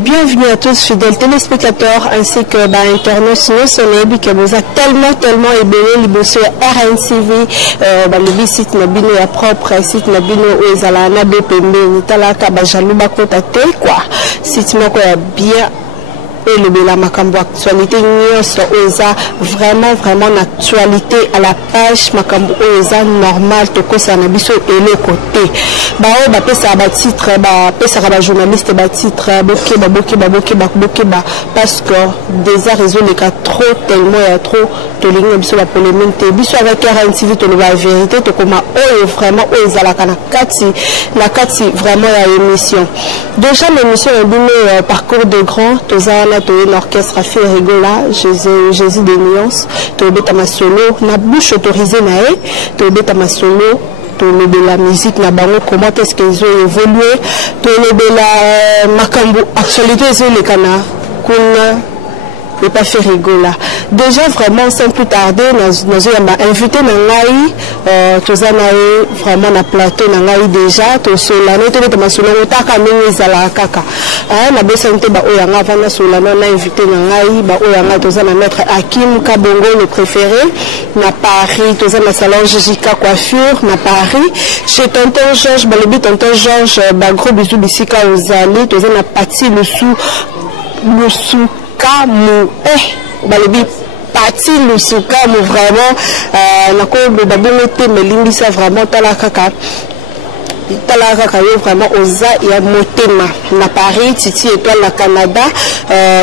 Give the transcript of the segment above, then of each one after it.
bienvenue à tous fidèles téléspectateurs ainsi que internautes. Nous sommes que vous êtes tellement ébélés liboso RNTV le site nabino ya propre site nabino ezala na BPMB nitalaka bajaluba contacté quoi site moko ya bien et le bela makambo actualité nyonso oza vraiment l'actualité à la page makambo oza normal to kosa na biso et le côté ba pesa ba titre ba pesa ba journaliste ba titre bokeba parce que déjà réseau les cas trop tellement il y a trop de lignes biso la polémique biso avec RNTV to la vérité to comment vraiment oza la kana kati vraiment la émission déjà l'émission est bien parcours de grand toza l'orchestre a fait rigola Jésus des nuances to beta masolo na bouche autorisée nae to beta masolo to de la musique na bango comment est-ce qu'ils ont évolué to de la makambo actualité les kana kuna et pas fait rigola déjà vraiment sans plus tarder nous avons invité Nangai tozanae vraiment na plateau Nangai déjà to solano to beta masolo otaka mingi zala kaka na besante ba oyanga vana solano na invité Nangai ba oyanga tozana maître Hakim Kabongo le préféré na Paris tozana salon Jessica coiffure na Paris chez tonton Georges balobi tonton Georges ba gros bisous bisika ozali tozana pati le sou Kamu balobi parti le soukamu vraiment na ko babongo te melingi ça vraiment talaka vraiment oza ya motema na Paris Titi étoile na Canada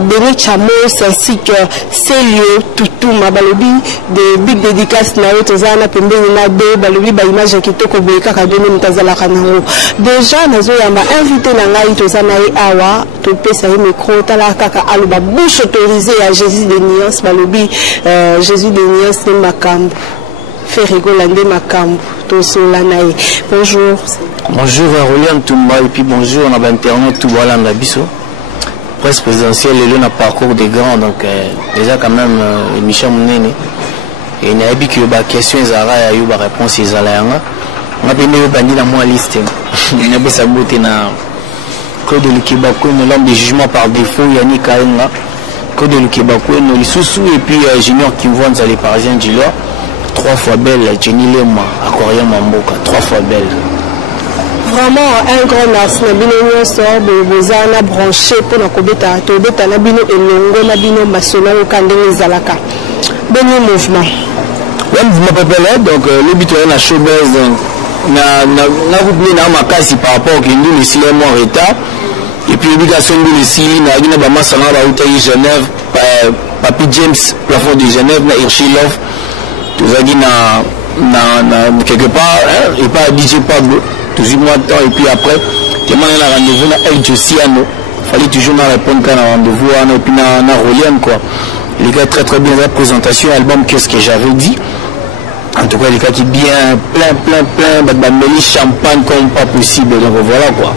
Denis Chamos ainsi que Célio Tutuma balobi de big dédicace na otozana pembeni na de balobi ba image kitoko boyeka ka doni mutazala kanango déjà nazo ya ma invité na ngai tozana awa to pesa micro talaka ka aluba bouche autorisée à Jésus des nuances balobi Jésus des nuances ni makambo fait rigoler de makambo to solanae bonjour. Bonjour à Rolian Toumba et puis bonjour on a internet tout voilà na biso presse présidentielle et le parcours des grands donc déjà quand même Michel Mounene et il y a eu que question Zara et eu réponse Zalaanga on a bien bandi dans moi liste il y a pas beauté na Code de Lukebako l'homme de jugement par défaut Yannick Kaenga Code de Lukebako le sous et puis Junior qui voit dans les Parisiens du Loi 3 fois belle Jenny Lema Aquarium Mamboka 3 fois belle. Vraiment un grand merci na bino nyonso bozana branché pour na kobeta to beta na bino elongo na bino masolo okandenge zalaka boni mouvement mouvement populaire donc le but est la showbiz na couple na makasi par rapport au kindu le silé en retard et puis l'obligation de le silé na gina ba masala ba utayi Genève Papi James plafond de Genève na Irchilov tout ça na quelque part et pas DJ Pablo toujours moi temps et puis après tu m'as un rendez-vous na El Josiano fallait toujours me répondre quand un rendez-vous et puis na Rolian quoi les gars très bien la présentation album qu'est-ce que j'avais dit en tout cas les gars qui bien plein bah champagne comme pas possible donc voilà quoi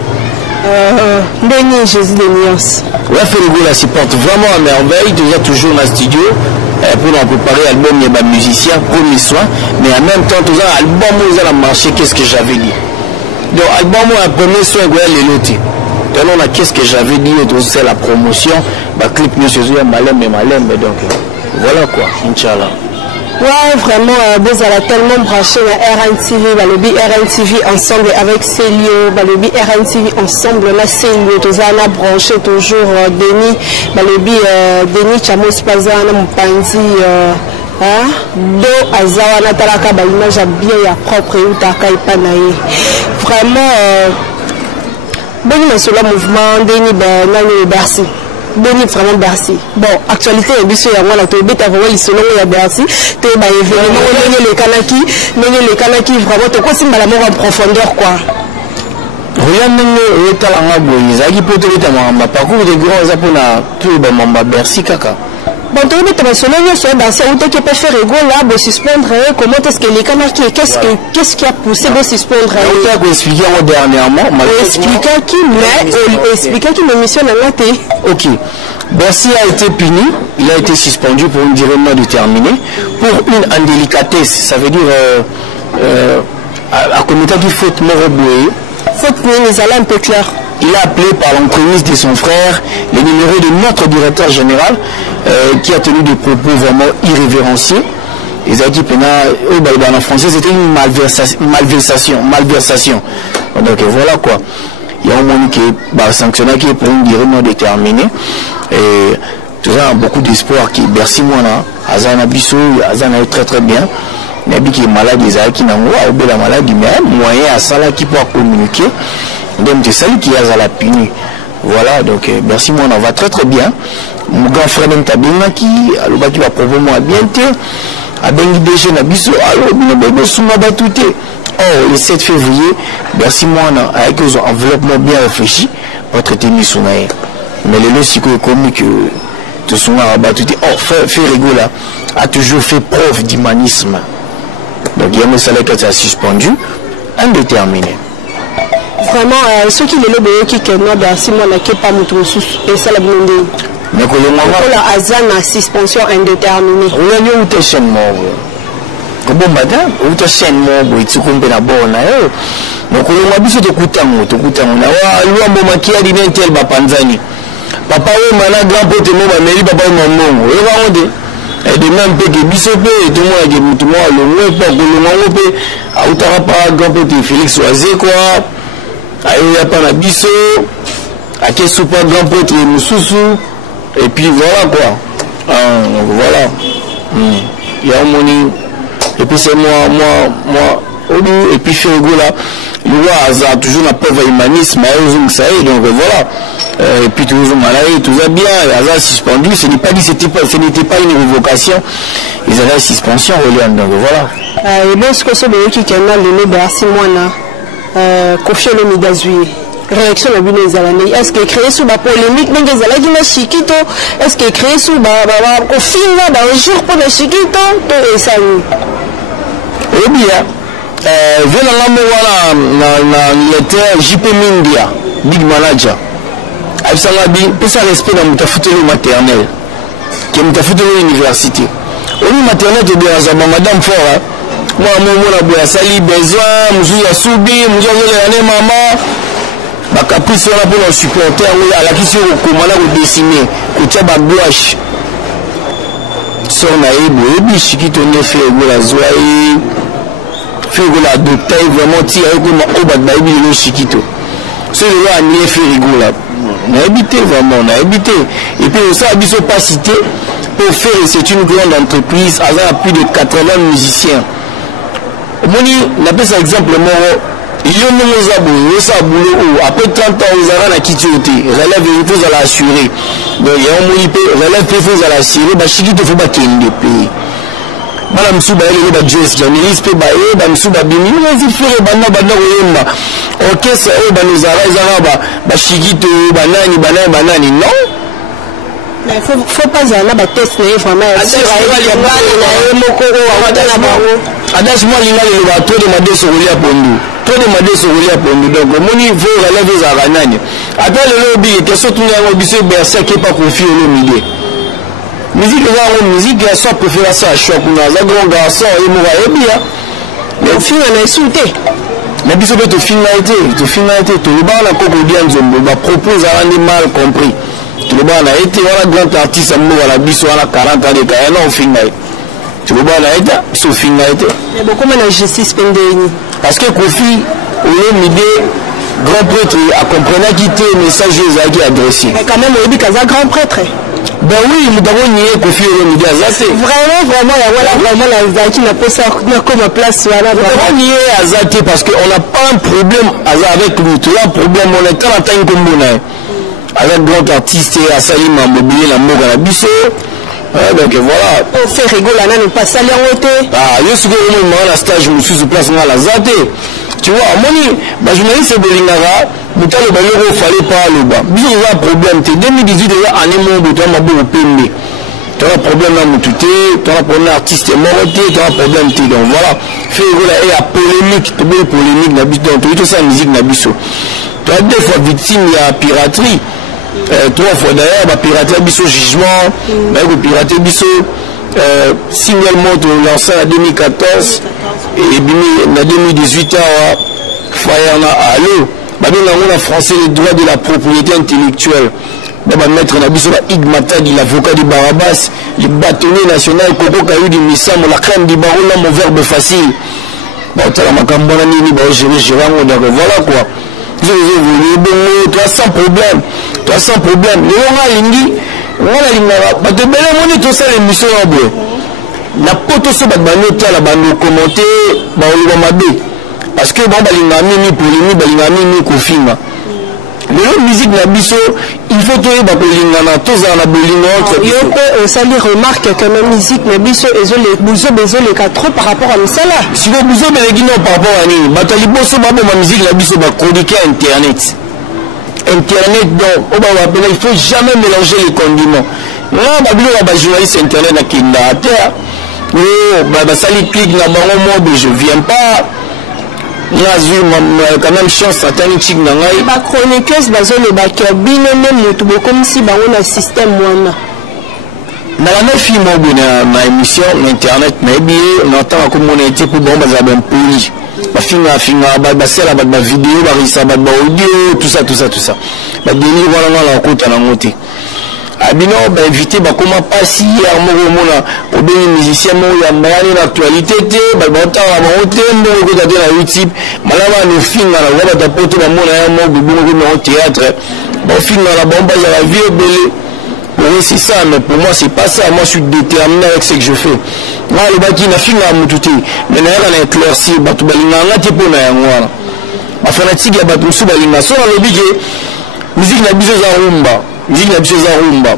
Denis Jésus des nuances ouais Ferrigo la supporte vraiment à merveille déjà toujours dans le studio pour préparer l'album il y a des musiciens premier soin mais en même temps tout ça album où ils ont marché qu'est-ce que j'avais dit donc album un premier soin les lotis donc on a qu'est-ce que j'avais dit c'est la promotion bah clip nous c'est malin mais donc voilà quoi Inch'Allah. Ouais vraiment vous allez tellement branché à RNTV balobi RNTV ensemble avec Célio balobi RNTV ensemble na Célio tozana branché toujours Denis balobi Denis Chamos Pazana Mpanzi do azawa na talaka ba image bien ya propre utaka ipanaye vraiment boni masolo mouvement Denis nani Bercy Denis vraiment Bercy bon actualité et biso ya ngala to beta vraiment isolo ya Bercy te ba événement les kanaki vraiment to ko simba la mort en profondeur quoi rien ne etalanga boyi zaki poto beta mamba parcours de grands zapona tout ba mamba Bercy kaka. Bon, tu as sur danser, on t'a pas fait rigoler là, pour suspendre, comment est-ce que les canards qu'est-ce qui a poussé pour suspendre? On t'a expliqué dernièrement, expliquer qui l'émission n'a pas été. Ok. Bercy a été puni, il a été suspendu pour une durée non déterminée, pour une indélicatesse, ça veut dire à commettre du faute moroboué. Faute mais les allants un peu clair. il a appelé par l'entremise de son frère le numéro de notre directeur général qui a tenu des propos vraiment irrévérencieux. Ils ont dit en français c'était une malversation. Donc voilà quoi. Il y a un monde qui est sanctionné qui est pour une durée non déterminée. Et tout ça a beaucoup d'espoir qui Bercy moi là, Azana Bissou, Azana est très très bien. Nabi qui est malade, Isaïe qui n'a pas la maladie, mais moyen à ça là qui peut communiquer. Donc c'est ça qui a la puni. Voilà, donc Bercy moi on va très très bien. Mon grand frère même Tabina qui va probablement bientôt. A bengi déjà na biso alors bino bébé souma batouté. Oh le 7 février Bercy moi avec un enveloppement bien réfléchi pour traiter Missonaï. Mais le psycho comique de son batouté. Oh fait rigola a toujours fait preuve d'humanisme. Donc il y a un salaire qui a suspendu indéterminé. Vraiment ceux qui le lobby qui kenna Bercy moi qui pas mutu sous et ça la blonde. Mais que le moment la azana suspension indéterminée. Oui, on te chaîne mort. Comme matin, on te chaîne mort et tu comptes la bonne. Donc on m'a dit de kutango, to kutango. Na wa lwa mboma ki ali nentel ba Panzani. Papa we mana grand pote mo ba meri papa mamongo. E va onde. Et de même pe que bisope et tout moi que tout moi le moi pas que le moi pe a utara pas grand pote Félix Oazé quoi. Ayo ya pas na biso. A ke soupa grand pote Mususu. Et puis voilà quoi. Voilà. Il y a un moni. Et puis c'est moi. Et puis fait là. Le roi a toujours la preuve humanisme. Donc voilà. Et puis toujours malade, tout va bien. Hasard suspendu. Ce n'était pas une révocation. Ils avaient suspension. Donc voilà. Et bien ce que c'est le qui a le Bercy Moana. Confier le Midazui. Réaction à Bino Zalani. Est-ce que créé sous la polémique, mais les Zalani na Chiquito, est-ce que créé sous au film là, dans le jour pour le Chiquito, tout ça. Eh bien, venant là, dans l'été, JP Mindia, Big Manager. Elle s'en a dit, pour ça respect dans mon maternel, qui est mon université. Au niveau maternel, tu dis à madame Fora, moi, mon a sali besoin, Moussa Soubi, Moussa maman. Ba caprice là pour nos supporters à la question au commandant au dessiné au tchaba gouache son naïbo et puis Chiquito ne fait la zoaï fait la de taille vraiment tiré comme au bas de baby le Chiquito c'est le là ni fait rigola on a habité vraiment on a habité et puis ça a biso pas cité pour faire c'est une grande entreprise avec plus de 80 musiciens moni n'a pas ça exemple moi après 30 ans, ils ont la quitté. Relève il faut l'assurer. Donc il y a un mot relève il faut l'assurer. Bah si tu te fais pas qu'il y ait pays. Madame Souba elle est Jess journaliste pe ba e ba Souba bini les faire bana oyemba. OK c'est eux ba nous arrêter ba chigito banani non. Mais faut pas aller ba test vraiment. Adas moi linga le bateau de madé sur Olia Pondu. Tout de madé sur Olia Pondu. Donc mon niveau relève les aranani. Après le lobby était surtout un lobby sur Bercy qui pas confié au milieu. Musique là musique à sa préférence à choc on a un grand garçon et moi et bien. Mais au final on a insulté. Mais biso de finalité, tout le bas la cocodienne zombo va proposer à un mal compris. Tout le bas a été voilà grand artiste à nous à la biso à la 40 ans de carrière au final. Tu le vois là, c'est au finalité. Mais beaucoup de justice pendant. Parce que Kofi, au lieu d'idée, grand prêtre, a compris qu'il était un message qui est adressé. Mais quand même, il dit qu'il y a un grand prêtre. Ben oui, nous avons nié Kofi au lieu d'idée. Vraiment, la qui n'a pas ça comme place. Nous avons nié Azate parce qu'on n'a pas un problème avec lui. Tu as un problème, on est en train de communiquer. Avec grand artiste, Assalim a mobilier la mort à la biseau. Donc voilà. On fait rigoler, on ne pas salir en hauteur. Ah, je suis au la stage, je suis sur place dans la Zate. Tu vois, moi, je me dis, c'est Bolingara, mais tu as le bailleur, il fallait pas le bas. Il y a un problème, 2018, il y a un émon, tu as un peu pémé. Tu as un problème à Moutouté, tu as un problème artiste mort, tu as un problème, donc voilà. Fait rigoler, il y a polémique, tu as polémique, donc tout ça, musique, Nabiso. Tu as deux fois victime, il y a piraterie. 3 fois d'ailleurs, bah, pirater biso jugement, bah, pirater biso signalement lancé en 2014 et en 2018 fire à l'eau. en français les droits de la propriété intellectuelle. Maître Nabiso, Ig Matadi, l'avocat du Barabas, le bâtonnier national, Koko Kayou du Missam, la crème du baron, mon verbe facile. Voilà quoi. Toi sans problème. Toi sans problème. La poto se bat banota la bande commenter ba oluba mabe parce que bon balinga mimi polémique balinga mimi kofinga la musique na biso il faut toyer ba kolinga na toza na bolinga entre yo pe sali remarque que la musique na biso ezole buzo bezole ka trop par rapport à misala si vous buzo belegi non par rapport à ni batali boso ba ma musique na biso ba chroniquer internet donc on va appeler il faut jamais mélanger les condiments là ba journaliste internet na kinda terre. Oh, bah ça les clique dans mon mode, je viens pas. Quand même chance satanique dans la. Bah chroniqueuse bazole bakia bino même tout comme si bah on a système moana. Dans la fille ma émission internet mais bien on entend comme on était pour bon bazar ben poli. Bah finga bah c'est la bah vidéo bah ça bah audio tout ça. Bah délire voilà la côté na moté. Abino ba invité ba comment passer hier mona au bien musicien mo ya mayani l'actualité ba bonta ba hotel mo ko date na YouTube malama no finga na wala da poto ba mona ya mo bibo ko no théâtre ba finga la bomba ya la vie belé oui c'est ça mais pour moi c'est pas ça moi je suis déterminé avec ce que je fais moi le baki na finga mututi mais na ya éclairci ba to balinga ngati pona ya ngwana ba fanatique ya ba to su balinga so na lobije musique na biso za rumba musique na biso za rumba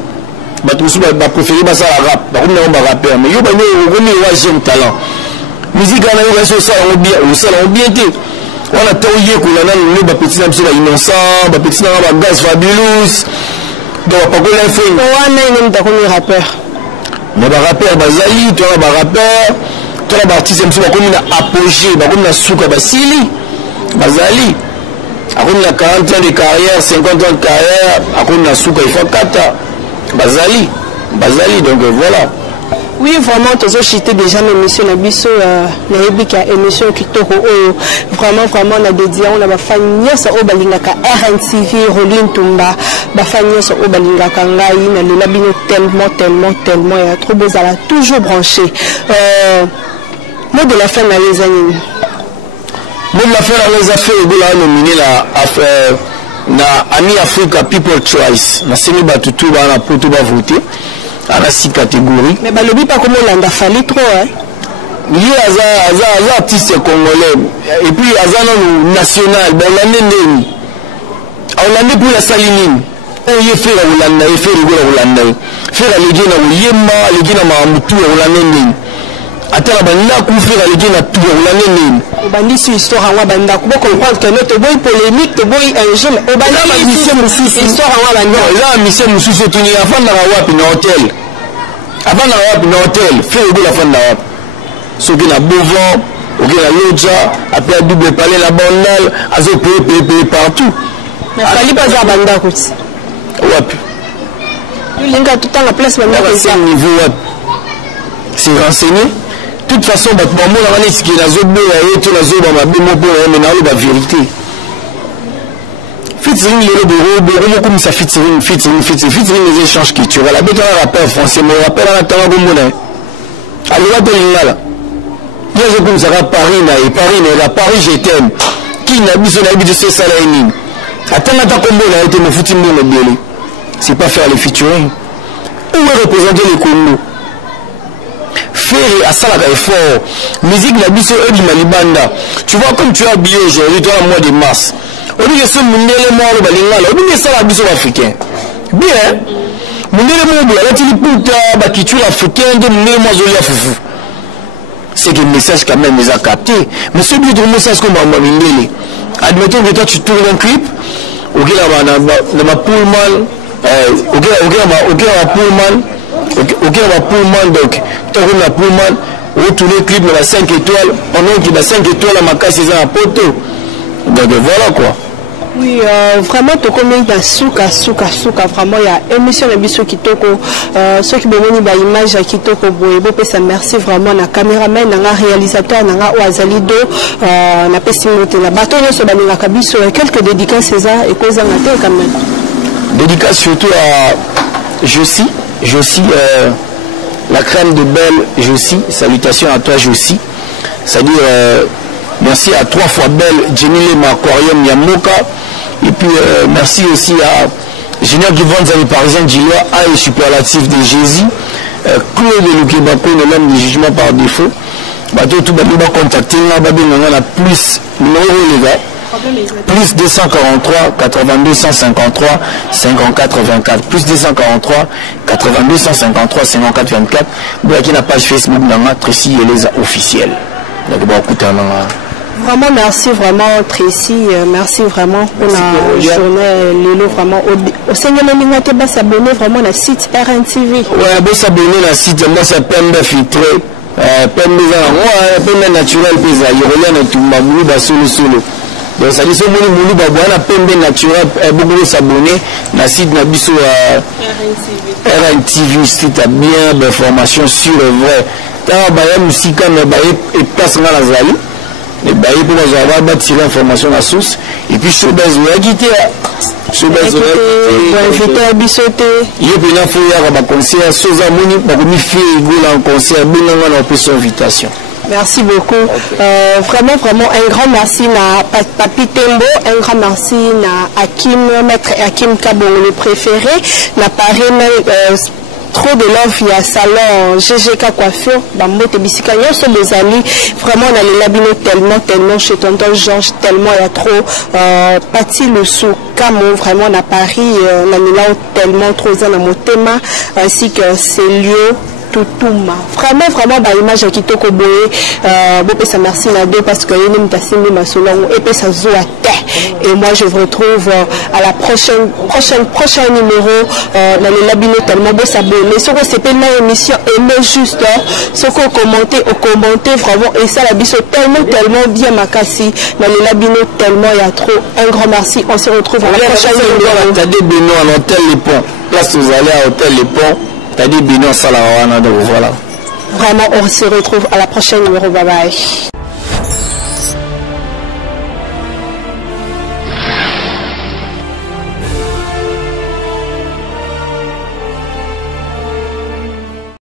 bato su ba préféré ba ça rap ba comme on va rapper mais yo ba ne wa j'aime talent musique na yo reso ça on bien té on a tawye ko na ne ba petit na biso ba innocent ba petit na ba gaz fabulous donc pas ko l'info wana ni mta ko rappeur mais ba rappeur bazali to ba rappeur to ba artiste biso ba ko na apogée ba ko na suka ba sili bazali akon na 40 ans de carrière 50 ans de carrière akon na suka il faut kata bazali donc voilà oui vraiment tous chité déjà l'émission na biso na yebika émission kitoko vraiment na dédié on a ba fanya sa obalingaka RNTV Rolin Tumba ba fanya sa obalingaka ngai na lela bino tellement ya trop beaux ala toujours branché mot de la fin na les années. Bon la faire les affaires de la nominé la affaire na Ami Africa People Choice na semi batutu ba na poto ba voter à la 6 catégories mais ba lobi pas comme Landa fallait trop hein lui aza artiste congolais et puis aza non national ben l'année on pour la salinine on y fait la Landa et fait le Landa faire les gens na yemba les gens na mamutu la l'année atala banda kufira les gens na tout l'année bandi sur histoire wa banda ko comprendre que notre boy polémique to boy enjeu o banda mission musisi histoire wa banda là mission musisi tuni afanda wapi na hotel afanda wapi na hotel fait de la fanda wapi so que na bouvant au que la loja après double palais la bandal azo payer partout mais fali pas za banda ko wapi linga tout en la place banda ko c'est niveau wapi c'est renseigné. De toute façon, je vais ce qui est la zone et la zone la vérité. Featuring les bureaux, comme ça, featuring les échanges qui tuent. La bête à rappel français, mais rappel à la Tara Goumona. Alors, là, là. Il y a comme ça, Paris, je t'aime. Qui n'a mis son habit de ce salaire? Attends, comme on a été me foutu mon obéli. C'est pas faire les featuring. Où est représenté les Congo? Faire à ça la effort musique la biso et malibanda tu vois comme tu as habillé aujourd'hui toi au mois de mars au lieu de ce mundele mo le balingala au lieu de ça la biso africain bien mundele mo la tili puta ba culture africaine de mundele mo zolia fufu c'est que le message quand même les a capté mais celui de message comme ba mundele admettons que toi tu tournes un clip au gars na ma Pullman Pullman donc tu as la Pullman retourner clip de la 5 étoiles pendant qu'il a 5 étoiles à ma casse c'est un poteau donc voilà quoi Oui, vraiment, tu connais dans souka, vraiment, il y a émission de biso kitoko, ceux qui veulent une image kitoko, ça merci vraiment, na caméraman, na réalisateur, na oazalido, na pesimote, na bateau, na kabiso, quelques dédicaces, César, et cause en la quand même. Dédicace surtout à Josie, la crème de Belle Josie, salutations à toi Josie, c'est-à-dire merci à 3 fois Belle, Jenny Lema, Aquarium, Yamoka, et puis merci aussi à Général Guivon Zali Parisien, Giloa, A et superlatif de Jésus, Claude Lukebako, l'homme du jugement par défaut, tout le monde va contacter, on a plus, numéro les gars, plus 243 82 153 54 24 plus 243 82 153 54 24 vous avez la page Facebook dans Tracy et les officiels. Vraiment merci vraiment Tracy, merci vraiment pour la journée Lelo vraiment au Seigneur Ningate ba s'abonner vraiment à site RNTV. Ouais, ba s'abonner à site moi ça Pembe filtré Pembe moi Pembe naturel pesa yoroya na tumba mulu ba solo. Donc ça dit ce moulu babwana Pembe naturel beaucoup s'abonner na site na biso RNTV site a bien d'informations sur le vrai. Tant ba ya musika na ba et place na la zali. Les bails pour avoir tiré l'information à la source et puis sur base de quitter sur base de inviter à bisoter il y a bien fait un concert Sosa Moni pour me faire rigoler en concert bien on a fait son invitation. Merci beaucoup. Vraiment un grand merci à Papi Tembo, un grand merci à Hakim, maître Hakim Kabo, le préféré, na Paris trop de love, il y a salon GGK coiffure, Bambote Bissika, il y a aussi des amis, vraiment on a les labinets tellement chez tonton Georges, tellement il y a trop, Pati le sou, Camo, vraiment on a Paris, on a mis là tellement trop dans mon thème, ainsi que ces lieux. Vraiment bah image qui toko boé ça merci la deux parce que il me tassé ma selon et puis ça zo à terre et moi je vous retrouve à la prochain numéro dans les labinets tellement beau s'abonner ce que c'est pas une émission aimer juste ce qu'on commenter vraiment et ça la biso tellement bien makasi dans les labinets tellement il y a trop un grand merci on se retrouve à la prochaine numéro t'as des bénons à l'hôtel Les Ponts place vous allez à l'hôtel Les Ponts. T'as dit Bino Salawana, donc voilà. Vraiment, on se retrouve à la prochaine numéro. Bye bye.